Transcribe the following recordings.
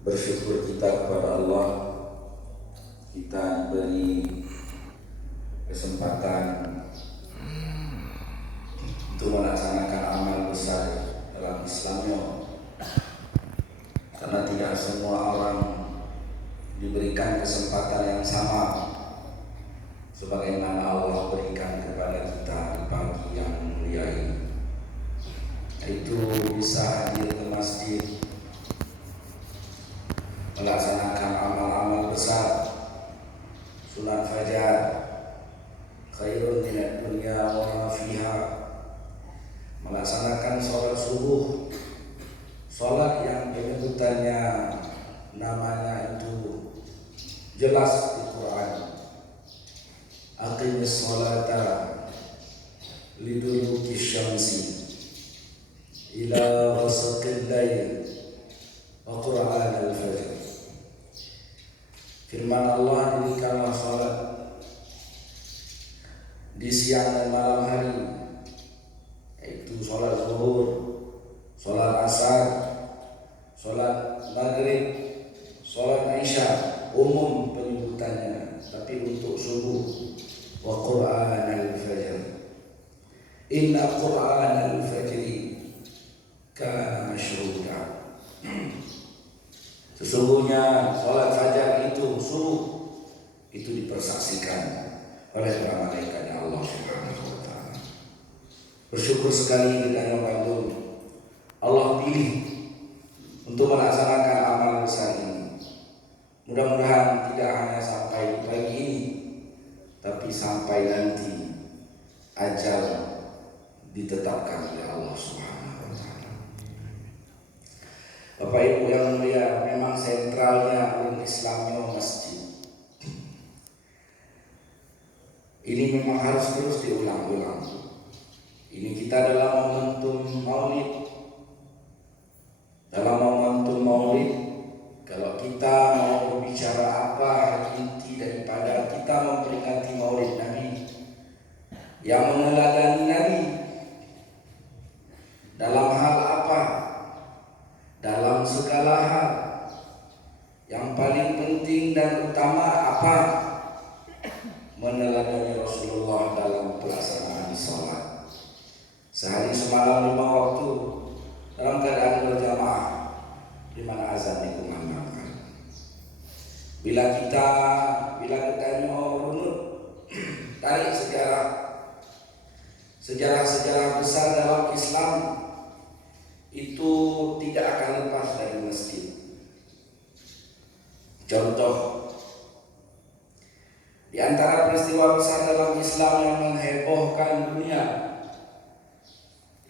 Bersyukur kita kepada Allah, kita diberi kesempatan untuk melaksanakan amal besar dalam Islamnya, karena tidak semua orang diberikan kesempatan yang sama sebagaimana Allah berikan kepada kita di pagi yang mulia ini, yaitu bisa hadir ke masjid melaksanakan amal-amal besar, sunat fajar, khairun minad dunya wa ma fiha, melaksanakan sholat subuh, sholat yang penyebutannya namanya itu jelas di Quran. Aqimis sholata liduluki syamsi ila ghasaqil lail wa qur'an al-fajr. Firman Allah, dirikanlah sholat di siang dan malam hari, yaitu sholat zuhur, sholat asar, sholat maghrib, sholat isya, umum penyebutannya, tapi untuk subuh. Wa qur'an al-fajr, inna qur'an al-fajri kana mashhuda. Sesungguhnya sholat fajar itu, subuh itu dipersaksikan oleh para malaikatnya Allah Subhanahu wa ta'ala. Bersyukur sekali kita yang Bandung, Allah pilih untuk melaksanakan amal besar ini. Mudah-mudahan tidak hanya sampai pagi ini, tapi sampai nanti ajal ditetapkan oleh Allah Subhanahu wa ta'ala. Bapak Ibu yang mulia, memang sentralnya ulama Islamnya masjid. Ini memang harus terus diulang-ulang. Ini kita dalam momentum Maulid. Dalam momentum Maulid, kalau kita mau berbicara apa inti daripada kita memperingati Maulid Nabi yang meneladani Nabi dalam hal apa? Dalam segala hal. Yang paling penting dan utama apa? Meneladani Rasulullah dalam pelaksanaan sholat sehari semalam 5 waktu dalam keadaan berjamaah di mana azan dikumandangkan. Bila kita ini mau runut tarik sejarah besar dalam Islam, itu tidak akan lepas dari masjid. Contoh, di antara peristiwa besar dalam Islam yang menghebohkan dunia,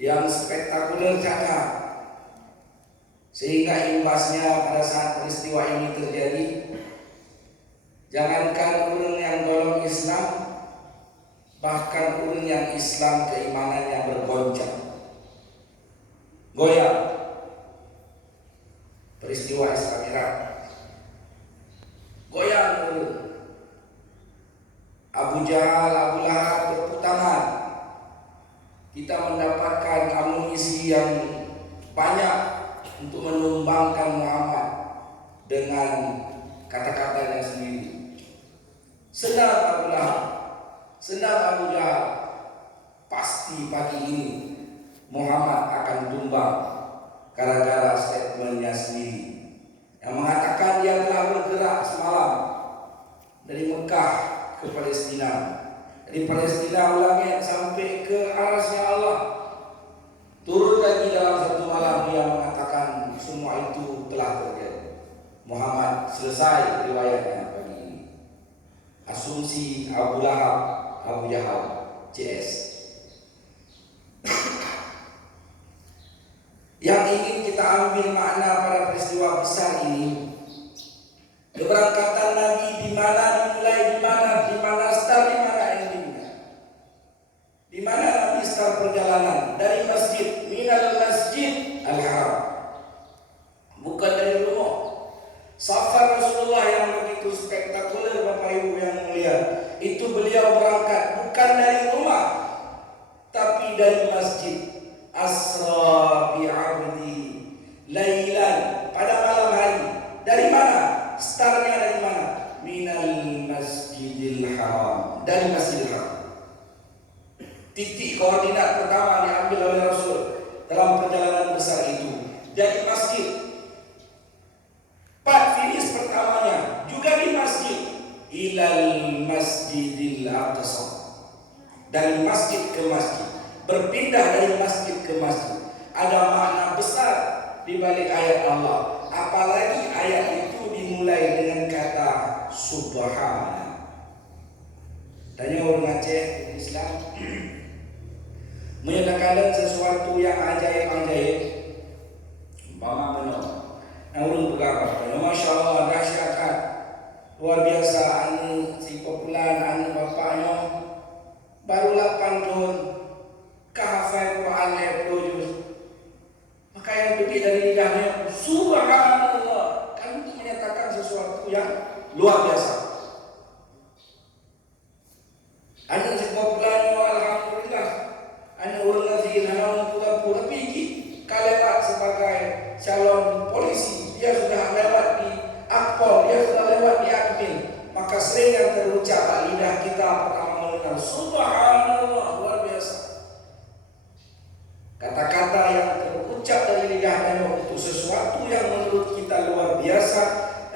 yang spektakuler cacat, sehingga imbasnya pada saat peristiwa ini terjadi, jangankan orang yang golong Islam, bahkan orang yang Islam keimanannya bergoncang, goyang. Peristiwa Isra Mi'raj, goyang orang. Abu Jahal, Abu Lahab berputangan. Kita mendapatkan amunisi yang banyak untuk menumbangkan Muhammad dengan kata-katanya sendiri. Senang Abu Lahab, senang Abu Jahal, pasti pagi ini Muhammad akan tumbang gara-gara statementnya sendiri yang mengatakan dia telah bergerak semalam dari Mekah ke Palestina, dari Palestina ulangnya sampai ke arasnya Allah, turun lagi dalam satu malam. Dia mengatakan semua itu telah terjadi. Muhammad selesai riwayatnya pagi ini. Asumsi Abu Lahab, Abu Jahal, CS. Yang ingin kita ambil makna pada peristiwa besar ini, keberangkatan Nabi di mana dimulai, di mana start, di mana endingnya. Di mana Nabi start perjalanan? Dari masjid, minal masjid al-haram, bukan dari rumah. Safar Rasulullah yang begitu spektakuler, Bapak Ibu yang mulia, itu beliau berangkat bukan dari rumah, tapi dari masjid. Asra bi'abdi lailan, pada malam hari koordinat pertama diambil oleh Rasul dalam perjalanan besar itu. Jadi masjid, finish pertamanya juga di masjid, ilal masjidil aqsa, dari masjid ke masjid, berpindah dari masjid ke masjid. Ada makna besar di balik ayat Allah. Apalagi ayat itu dimulai dengan kata subhana. Tanya orang Aceh Islam menyatakan sesuatu yang ajaib-ajaib, umpama benar. Nah, urung berapa? Masya Allah, dahsyat, luar biasa. Anu si populan, anu bapaknya baru 8 tahun, kahafal Quran juz. Maka yang pergi dari lidahnya, subhanallah, kan itu menyatakan sesuatu yang luar biasa. Anu si populan, alhamdulillah, anu urung nasi namun pura-pura pergi kalewat sebagai calon polisi, dia sudah lewat di Akpol, dia sudah lewat di Akmil, maka sering yang terucap lidah kita pertama mengenal subhanallah, luar biasa. Kata-kata yang terucap dari lidahnya itu sesuatu yang menurut kita luar biasa,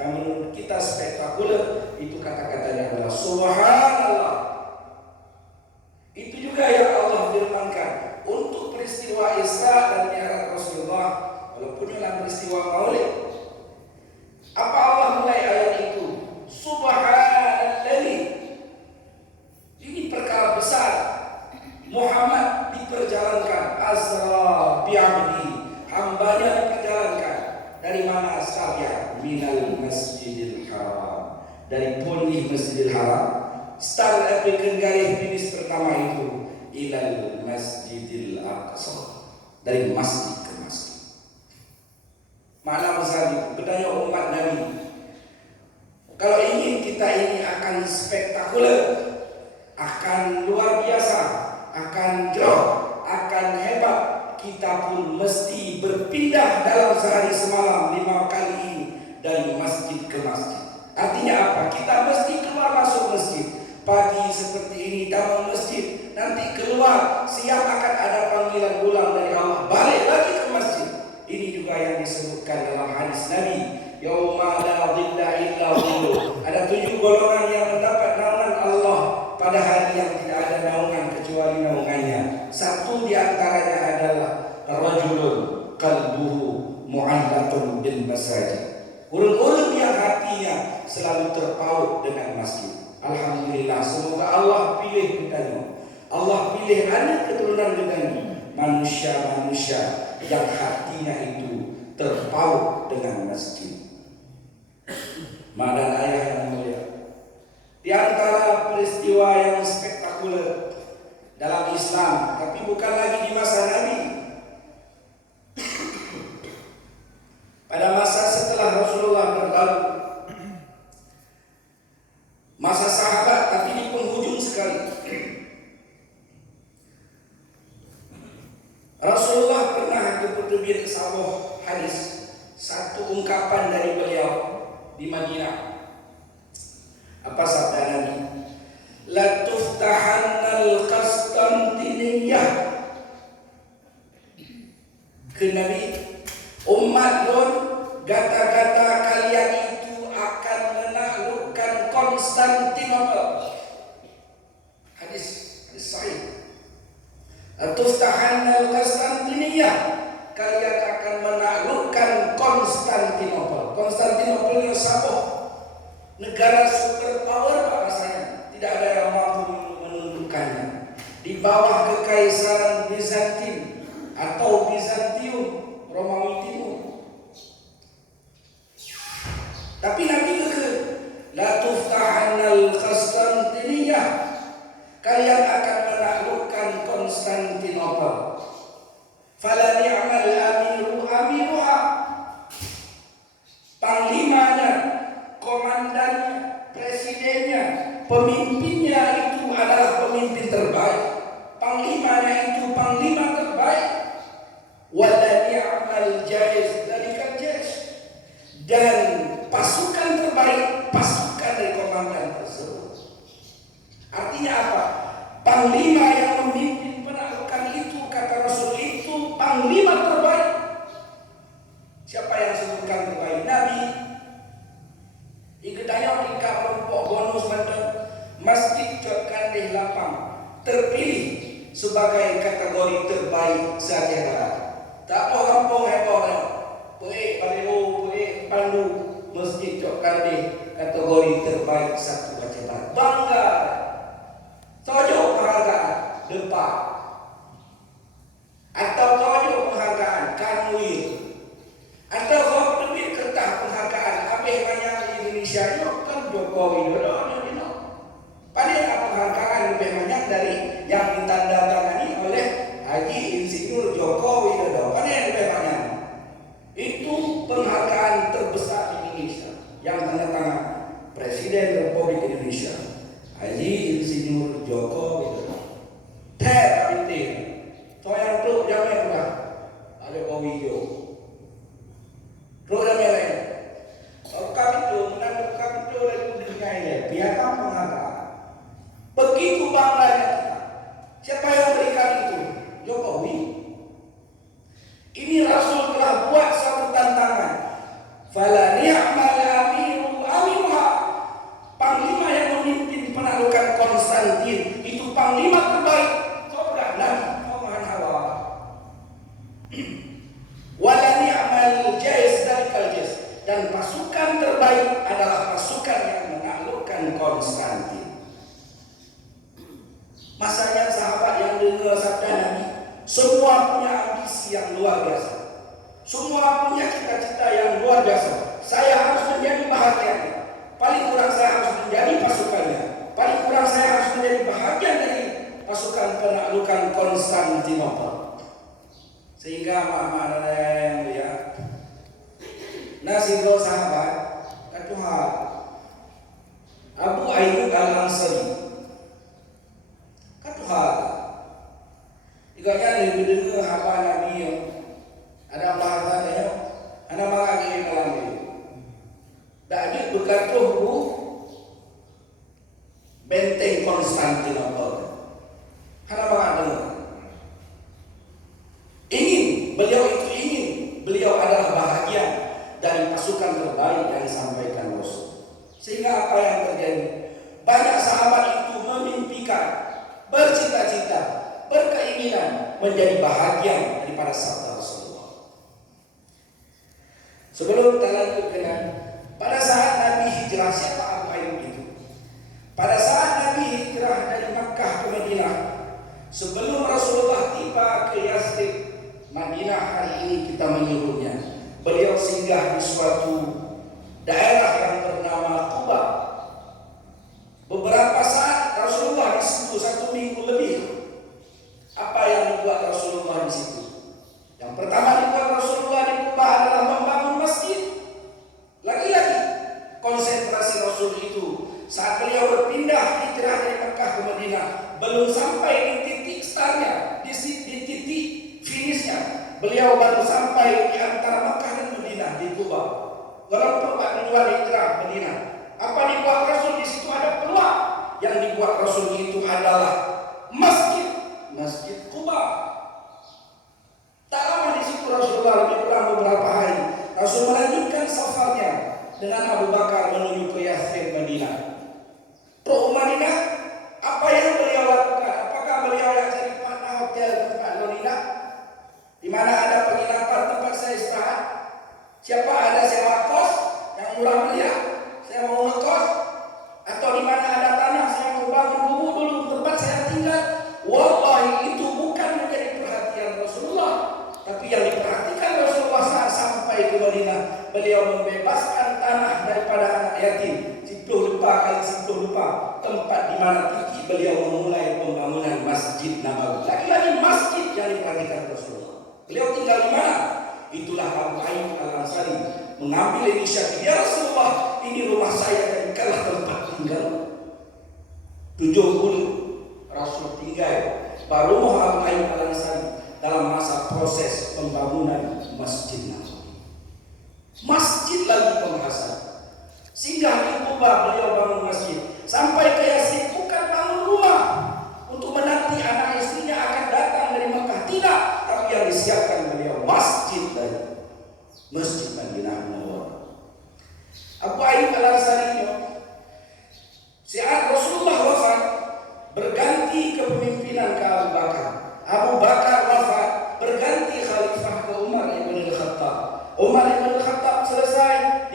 yang menurut kita spektakuler, itu kata-katanya adalah subhanallah. Itu juga yang Allah firmankan untuk peristiwa Isra dan Mi'raj Rasulullah, walaupun dalam peristiwa Maulid. Apa Allah mulai ayat itu? Subhanalladzi. Ini perkara besar. Muhammad diperjalankan, azra bi'abdi, hambanya diperjalankan. Dari mana asrabnya? Minal masjidil haram, dari pondok Masjidil Haram. Start African garis finish pertama itu ilal masjidil aqsa, dari masjid ke masjid. Makna besar bertanya umat Nabi, kalau ingin kita ini akan spektakuler, akan luar biasa, akan jauh, akan hebat, kita pun mesti berpindah dalam sehari semalam 5 kali ini dari masjid ke masjid. Artinya apa? Kita mesti keluar masuk masjid. Pagi seperti ini dalam masjid, nanti keluar siang akan ada panggilan ulang dari Allah, balik lagi ke masjid. Ini juga yang disebutkan dalam hadis Nabi, yauma la dhilla illa dhilluh. Ada 7 golongan yang mendapat naungan Allah pada hari yang tidak ada naungan kecuali naungannya. Satu di antaranya adalah rajulun qalbuhu mu'allatun bil masajid, orang-orang yang hatinya selalu terpaut dengan masjid. Alhamdulillah, semoga Allah pilih kita, Allah pilih anak keturunan kita, manusia-manusia yang hatinya itu terpaut dengan masjid. Mak dan ayah yang mulia, di antara peristiwa yang spektakuler dalam Islam, tapi bukan lagi di masa Nabi, pada masa setelah Rasulullah berlalu, masa sahabat, tapi di penghujung sekali, Rasulullah pernah bertubir sebuah hadis, satu ungkapan dari beliau di Madinah. Apa sabda Nabi? La tuftahannal Qastantiniyah. Ke Nabi, umat Nur, gata-gata kalian itu akan menaklukkan Konstantinopel. Hadis sahih. Tuftahannal Qastantiniyah, kalian akan menaklukkan Konstantinopel. Konstantinopel yang sabuk, negara superpower bahasanya, tidak ada yang mampu menundukkannya. Di bawah kekaisaran Bizantin atau Bizantium, Romawi Timur. Tapi Nabi kekeh, la tuftahannal Qastantiniyah, kalian akan menaklukkan Konstantinopel. Fala ni'mal amiru amiruha, panglimanya, komandannya, presidennya, pemimpinnya itu adalah pemimpin terbaik. Panglimanya itu panglima terbaik. Wala ni'mal jaiz dalikal jaiz, dan pasukan terbaik, pasukan dari komandan tersebut. Artinya apa? Panglima yang memimpin penaklukan pasukan terbaik Nabi. Iketanya tingkat kelompok bonus mantan Masjid Cot Kandeh Lapang terpilih sebagai kategori terbaik se-Aceh Barat. Tak apa kampung heboh Puik Paleo, Puik Pandu, Masjid Cot Kandeh kategori terbaik satu Aceh Barat. Bangga. Tojo penghargaan depan. Atau tojo penghargaan Kanwil. Atau kau lebih kertas penghargaan habis banyak di Indonesia ni kan Jokowi Widodo ni. Padahal penghargaan lebih banyak dari yang ditandatangani oleh Haji Insinyur Joko Widodo. Padahal lebih banyak. Itu penghargaan terbesar di Indonesia yang tanda tangan Presiden Republik Indonesia Haji Insinyur Joko Widodo. Ter penting. Soal tu jangan pula ada Owiyo. Roda lain. Kapito, menang kapito lagi dengan ini. Piagam penghargaan. Begitu bangganya kita. Siapa yang berikan itu? Jokowi. Ini Rasul telah buat satu tantangan. Fala ni'mal amiru amiruha. Panglima yang memimpin penaklukan Konstantin itu panglima terbaik. Saudara Nabi Muhammad Hawa. Wala ni'mal jais dalikal jais. Dan pasukan terbaik adalah pasukan yang menaklukkan Konstantin. Masanya sahabat yang dengar sabda Nabi, semua punya ambisi yang luar biasa. Semua punya cita-cita yang luar biasa. Saya harus menjadi bahagian. Paling kurang saya harus menjadi pasukannya. Paling kurang saya harus menjadi bahagian dari pasukan penaklukan Konstantinopel. Sehingga maaf yang lihat nasib sahabat Tuhan Abu Ayyub Al-Ansari Tuhan iganya lebih dengar apa Nabi yang ada bahasanya ada mengagih dalam ini tak ada berkatuh benteng Konstantinopel ada mengagih beliau adalah bahagian dari pasukan terbaik yang disampaikan Rasul. Sehingga apa yang terjadi? Banyak sahabat itu memimpikan, bercita-cita, berkeinginan menjadi bahagian daripada sabda Rasulullah. Sebelum kita lanjutkan, pada saat Nabi hijrah, siapa Abu Ayyub itu? Pada saat Nabi hijrah dari Makkah ke Madinah, sebelum Rasulullah tiba ke Yathrib, Madinah hari ini kita menyebutnya, beliau singgah di suatu daerah yang bernama Quba. Beberapa saat Rasulullah di situ 1 minggu lebih. Apa yang dibuat Rasulullah di situ? Yang pertama dibuat Rasulullah di Quba adalah membangun masjid. Lagi-lagi konsentrasi Rasul itu saat beliau berpindah hijrah dari Mekah ke Madinah belum sampai di titik startnya, di titik finishnya. Beliau baru sampai di antara Mekah dan Madinah di Quba. Walaupun tujuan hijrah Madinah. Apa dibuat Rasul di situ ada peluang. Yang dibuat Rasul itu adalah Masjid Quba. Tak lama di situ Rasulullah lebih kurang beberapa hari. Rasul melanjutkan safarnya dengan Abu Bakar menuju ke Yathrib Madinah. Pro Madinah, apa yang beliau lakukan? Apakah beliau yang cari partner hotel tempat Madinah? Di mana ada penginapan tempat saya istirahat? Siapa ada sewa kos yang murah meriah? Saya mau ngekos. Atau di mana ada tanah saya mau bangun rumah dulu tempat saya tinggal. Wallahi itu bukan menjadi perhatian Rasulullah, tapi yang diperhatikan Rasulullah saat sampai ke Madinah, beliau membebaskan tanah daripada anak yatim 10 kali 10 tempat di mana titik beliau memulai pembangunan Masjid Nabawi. Lagi-lagi masjid yang diperhatikan Rasulullah. Beliau tinggal di mana? Itulah Abu Ayyub Al-Ansari mengambil inisiatif. Ya Rasulullah, ini rumah saya dan kalah tempat tinggal. 70 Rasul tinggal baru Abu Ayyub Al-Ansari dalam masa proses pembangunan Masjid Nabawi. Masjid lagi pembahasan. Singgah di Quba beliau bangun masjid. Sampai ke Yathrib bukan bangun rumah untuk menanti anak istrinya akan datang dari Mekah. Tidak, tapi yang disiapkan beliau masjid lagi. Masjid Madinah.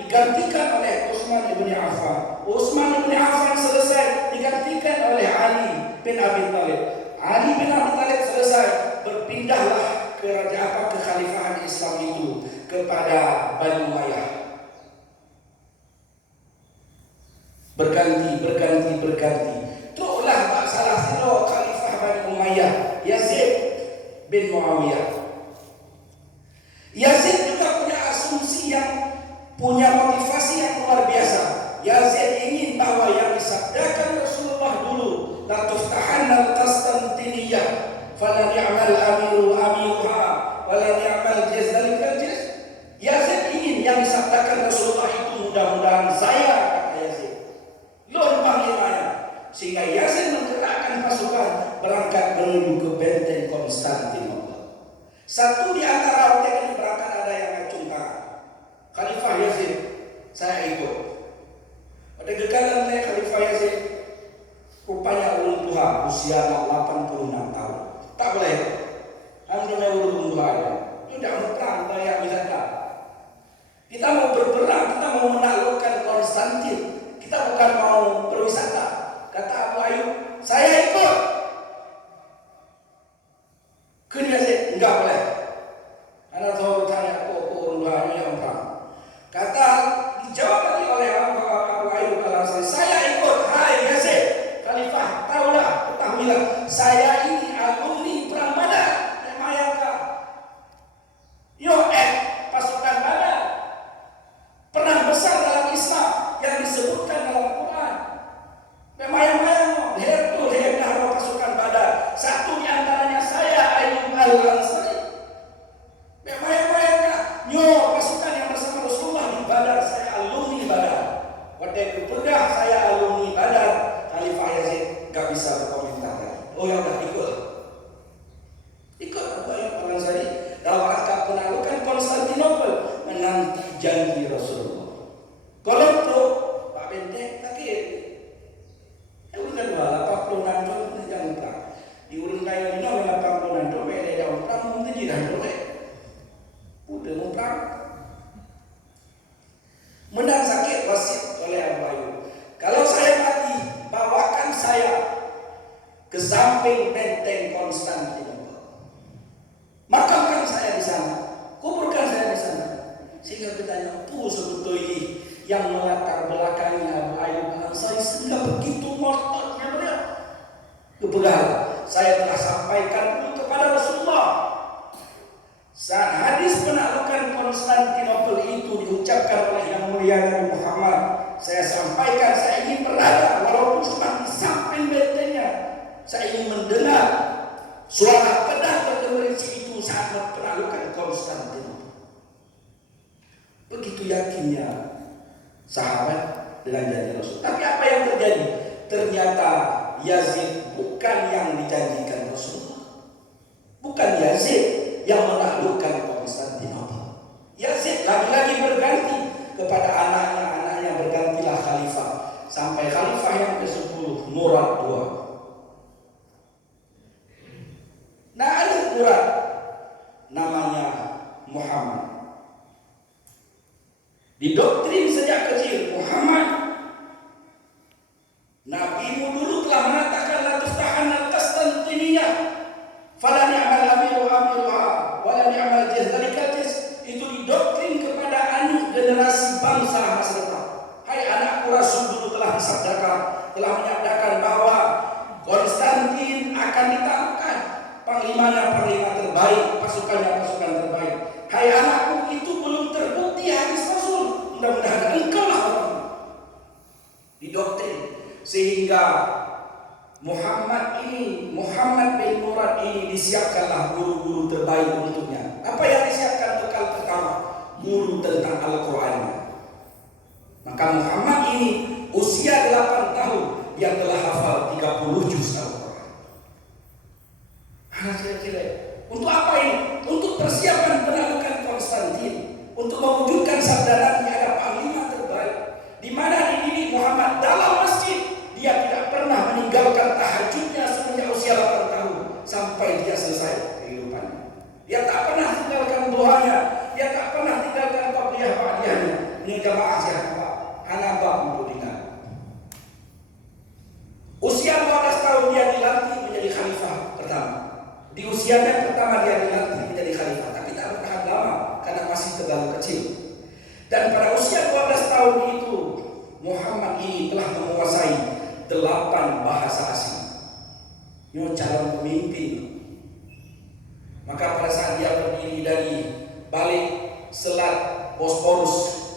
digantikan oleh Utsman bin Affan. Utsman bin Affan selesai, digantikan oleh Ali bin Abi Thalib. Ali bin Abi Thalib selesai, berpindahlah ke kekhalifahan Islam itu kepada Bani Umayyah. Berganti. Teruslah salah satu khalifah Bani Umayyah, Yazid bin Muawiyah. Yazid juga punya asumsi punya motivasi yang luar biasa. Yazid ingin bahwa yang disabdakan Rasulullah dulu, la tuftahanna al-Qastantiniyah fala ni'mal amiru amiruha wala ni'mal jazalikal jaz. Yazid ingin yang disabdakan Rasulullah itu mudah-mudahan saya, kata Yazid, luar panglimanya. Sehingga Yazid menggerakkan pasukan berangkat menuju ke benteng Konstantinopel. Satu di antara rombongan ini berangkat ada yang ngacung tangan. Khalifah Yazid, saya ikut. Pada gekalan oleh Khalifah Yazid, rupanya ulun tua, usia 86 tahun. Tak boleh. Alhamdulillah ulun tua ya. Tidak mau perang, banyak wisata. Kita mau berperang, kita mau menaklukkan Konstantin. Kita bukan mau berwisata. Kata Abu Ayyub, saya ikut. Ke Yazid, enggak boleh. Karena tahu tanya kok ulun yang perang. Kata dijawab lagi oleh Abu Ayyub Al-Ansari, saya ikut. Hai Yazid, Khalifah, ketahuilah, saya ini alumni perang Badar. Mayangkah? Pasukan Badar, perang besar dalam Islam yang disebutkan dalam Quran. Mayang-mayang, lihat pasukan Badar. Satu di antaranya saya, Ayyub Al-Ansari. Pasukan yang bersama Rasulullah di Badar, saya alumni Badar. Waktu itu pernah saya alumni Badar. Khalifah Yazid gak bisa berkomentar lagi. Oh ya udah, ikut Abu Ayyub Al-Ansari dalam rangka penaklukan Konstantinopel, menanti janji Rasulullah. Kalau itu Pak Benteng sakit. Udah 86 tahun jangan perang. Di urun lain 86 tahun mereka perang mungkin tidak boleh. Udah mau perang. Menang sakit wasit oleh Abu Ayyub. Kalau saya mati, bawakan saya ke samping benteng Konstantinopel. Makamkan saya di sana, kuburkan saya di sana. Sehingga bertanya, sebetulnya yang melatar belakangi Abu Ayyub Al-Ansari sehingga begitu ngototnya beliau. Kebegal, saya telah sampaikan dulu kepada Rasulullah. Saat hadis penaklukan Konstantinopel itu diucapkan oleh yang mulia Nabi Muhammad, saya sampaikan saya ingin berada walaupun cuma di samping bentengnya. Saya ingin mendengar suara pedang bergemericik itu saat penaklukan Konstantinopel. Begitu yakinnya sahabat dengan janji Rasul. Tapi apa yang terjadi? Ternyata Yazid bukan yang dijanjikan Rasulullah. Bukan Yazid yang menaklukkan Konstantinopel. Yazid lagi-lagi berganti kepada anaknya bergantilah khalifah sampai khalifah yang ke-10 Murad II. Nah, anak Murad namanya Muhammad. Didoktrin sejak kecil Muhammad, nabimu dulu telah mengatakan la tuftahanna al-Qastantiniyah fala ni'mal amiru amiruha wala ni'mal jazalikal jaz. Itu didoktrin kepada anak generasi bangsa masa depan. Hai anakku, Rasul dulu telah disabdakan, telah menyabdakan bahwa Konstantin akan ditaklukkan, panglimanya panglima terbaik, pasukannya pasukan terbaik. Hai anakku, itu belum terbukti hadis Rasul. Mudah-mudahan engkau lah orang didoktrin sehingga Muhammad bin Murad ini disiapkanlah guru-guru terbaik untuknya. Apa yang disiapkan? Bekal pertama, guru tentang Al-Quran. Maka Muhammad ini usia 8 tahun dia telah hafal 30 juz Al-Quran. Kira-kira untuk apa ini? Untuk persiapan penaklukan Konstantin, untuk mewujudkan sabda Nabi ada panglima terbaik, di mana dididik Muhammad dalam masjid. Dia tidak pernah meninggalkan tahajudnya semenjak usia 8 tahun sampai dia selesai kehidupannya. Dia tak pernah tinggalkan doanya, dia tak pernah tinggalkan qabliyah ba'diyahnya. Ini jamaah siapa? Anak bapak dengan usia 12 tahun dia dilantik menjadi khalifah pertama. Di usianya pertama dia dilantik menjadi khalifah, tapi tak bertahan lama karena masih terlalu kecil. Dan pada usia 12 tahun itu Muhammad ini telah menguasai 8 bahasa asing. Ini calon pemimpin. Maka pada saat dia berdiri dari balik selat Bosporus,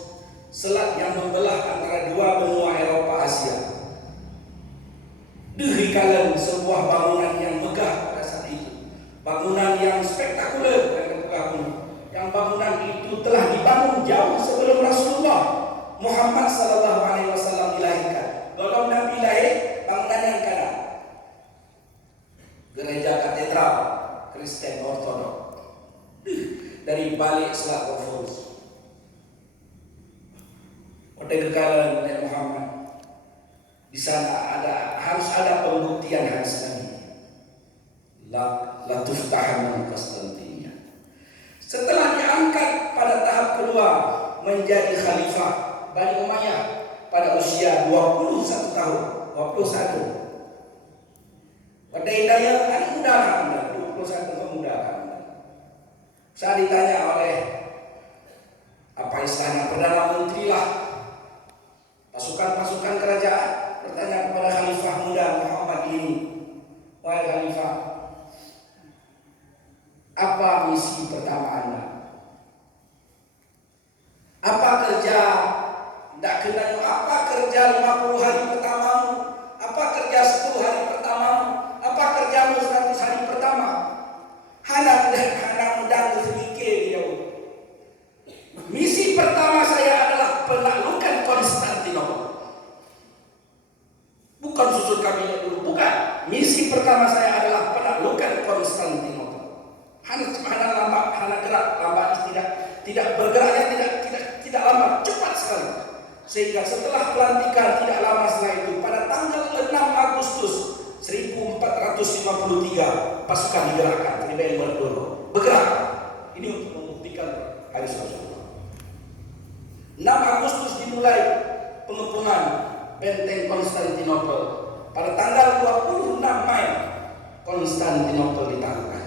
selat yang membelah antara dua benua Eropa Asia, dihikalan sebuah bangunan yang megah pada saat itu, bangunan yang spektakuler dan megah. Yang bangunan itu telah dibangun jauh sebelum Rasulullah Muhammad SAW dilahirkan. Belum Nabi lahir, bangunan yang kanan, gereja katedral Kristen Ortodok dari balik selat Bosporus. Kekalan Nabi Muhammad di sana harus ada pembuktian hadis Nabi. La tuftahan Konstantinia. Setelah diangkat pada tahap kedua menjadi khalifah Bani Umayyah pada usia 21 tahun, 21. Pada hidayah anak muda, 21 pemuda. Saya ditanya oleh apa istilahnya Perdana Menteri lah, pasukan kerajaan bertanya kepada khalifah muda Muhammad ini, wahai khalifah, apa misi pertama Anda? Apa kerja? Tidak kenal apa kerja 50 hari pertamamu? Apa kerja 10 hari pertamamu? Apa kerjamu 100 hari pertama? Hana mudah sedikit dia. Misi pertama saya adalah penaklukan Konstantinopel. Bukan susun kabinet dulu, bukan. Misi pertama saya adalah penaklukan Konstantinopel. Hana gerak lambat, tidak bergeraknya tidak lambat, cepat sekali. Sehingga setelah pelantikan tidak lama setelah itu, pada tanggal 6 Agustus 1453 pasukan digerakkan dari Merdoro bergerak. Ini untuk membuktikan hadis Rasulullah. 6 Agustus dimulai pengepungan benteng Konstantinopel. Pada tanggal 26 Mei Konstantinopel ditaklukkan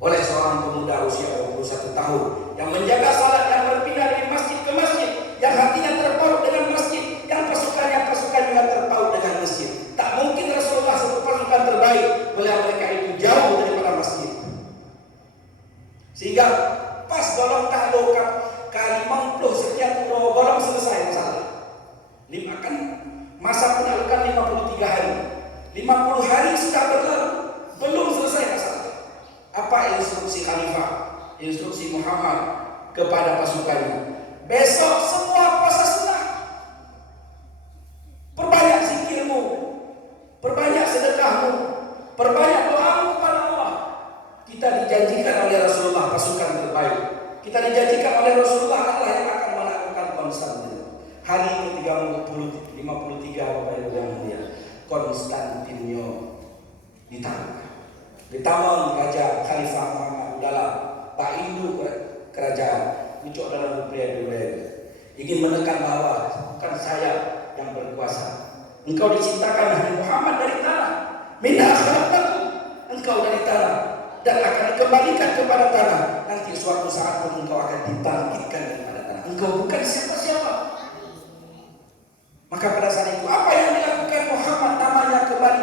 oleh seorang pemuda usia 21 tahun yang menjaga salat, yang berpindah dari masjid ke masjid, yang hatinya terpaut dengan masjid, yang pasukannya juga terpaut dengan masjid. Tak mungkin Rasulullah satu pasukan terbaik melihat mereka itu jauh daripada masjid. Sehingga pas golong takluk kali 50 sekian golong selesai masalah. Kan masa penaklukan 53 hari. 50 hari sudah berlalu, belum selesai masalah. Apa instruksi khalifah, instruksi Muhammad kepada pasukannya? Besok semua puasa sunnah, perbanyak zikirmu, perbanyak sedekahmu, perbanyak doamu kepada Allah. Kita dijanjikan oleh Rasulullah pasukan terbaik. Kita dijanjikan oleh Rasulullah Allah yang akan menaklukkan Konstantinopel. Hari ke-53 Bapak Ibu yang mulia, Konstantinopel ditaklukkan. Ditamang Raja Khalifah Muhammad dalam Pak Induk kerajaan muncul dalam dunia ingin menekan bahwa bukan saya yang berkuasa. Engkau diciptakan Nabi Muhammad dari tanah. Minna khalaqnakum, engkau dari tanah dan akan dikembalikan kepada tanah. Nanti suatu saat pun engkau akan dibangkitkan daripada tanah. Engkau bukan siapa-siapa. Maka pada saat itu apa yang dilakukan Muhammad namanya kembali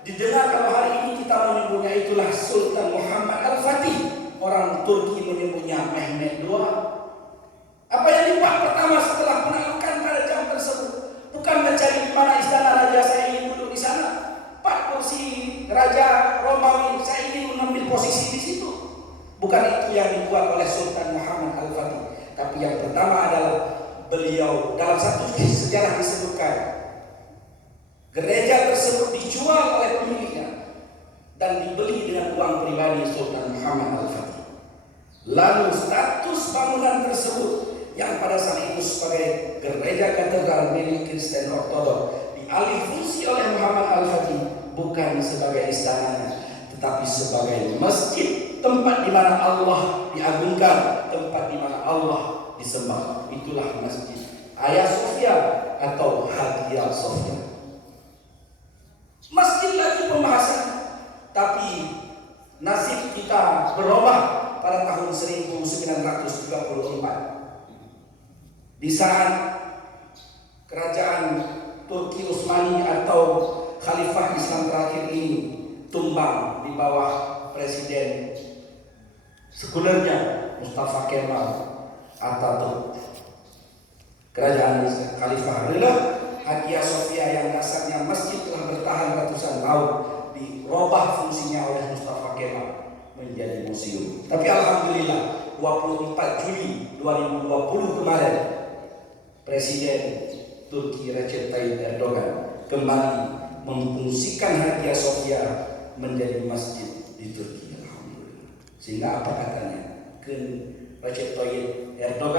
didengar. Kalau hari ini kita menyebutnya itulah Sultan Muhammad Al-Fatih. Orang Turki menyebutnya Mehmet II. Apa yang dibuat pertama setelah penaklukan pada jam tersebut? Bukan mencari di mana istana raja, saya ingin duduk di sana. 4 kursi raja Romawi, saya ingin mengambil posisi di situ. Bukan itu yang dibuat oleh Sultan Muhammad Al-Fatih. Tapi yang pertama adalah beliau dalam satu sejarah disebutkan gereja tersebut dijual oleh pemiliknya dan dibeli dengan uang pribadi Sultan Muhammad Al-Fatih. Lalu status bangunan tersebut yang pada saat itu sebagai gereja katedral milik Kristen Ortodok dialih fungsi oleh Muhammad Al-Fatih bukan sebagai istananya, tetapi sebagai masjid, tempat di mana Allah diagungkan, tempat di mana Allah disembah. Itulah Masjid Hagia Sophia atau Hagia Sophia. Masjid lagi pembahasan, tapi nasib kita berubah pada tahun 1934 di saat kerajaan Turki Utsmani atau Khalifah Islam terakhir ini tumbang di bawah presiden sekulernya Mustafa Kemal Atatürk. Kerajaan Khalifah adalah Hagia Sophia yang dasarnya masjid telah bertahan ratusan tahun dirubah fungsinya oleh Mustafa Kemal menjadi museum. Tapi alhamdulillah 24 Juli 2020 kemarin Presiden Turki Recep Tayyip Erdogan kembali memfungsikan Hagia Sophia menjadi masjid di Turki. Alhamdulillah. Sehingga apa katanya? Recep Tayyip Erdogan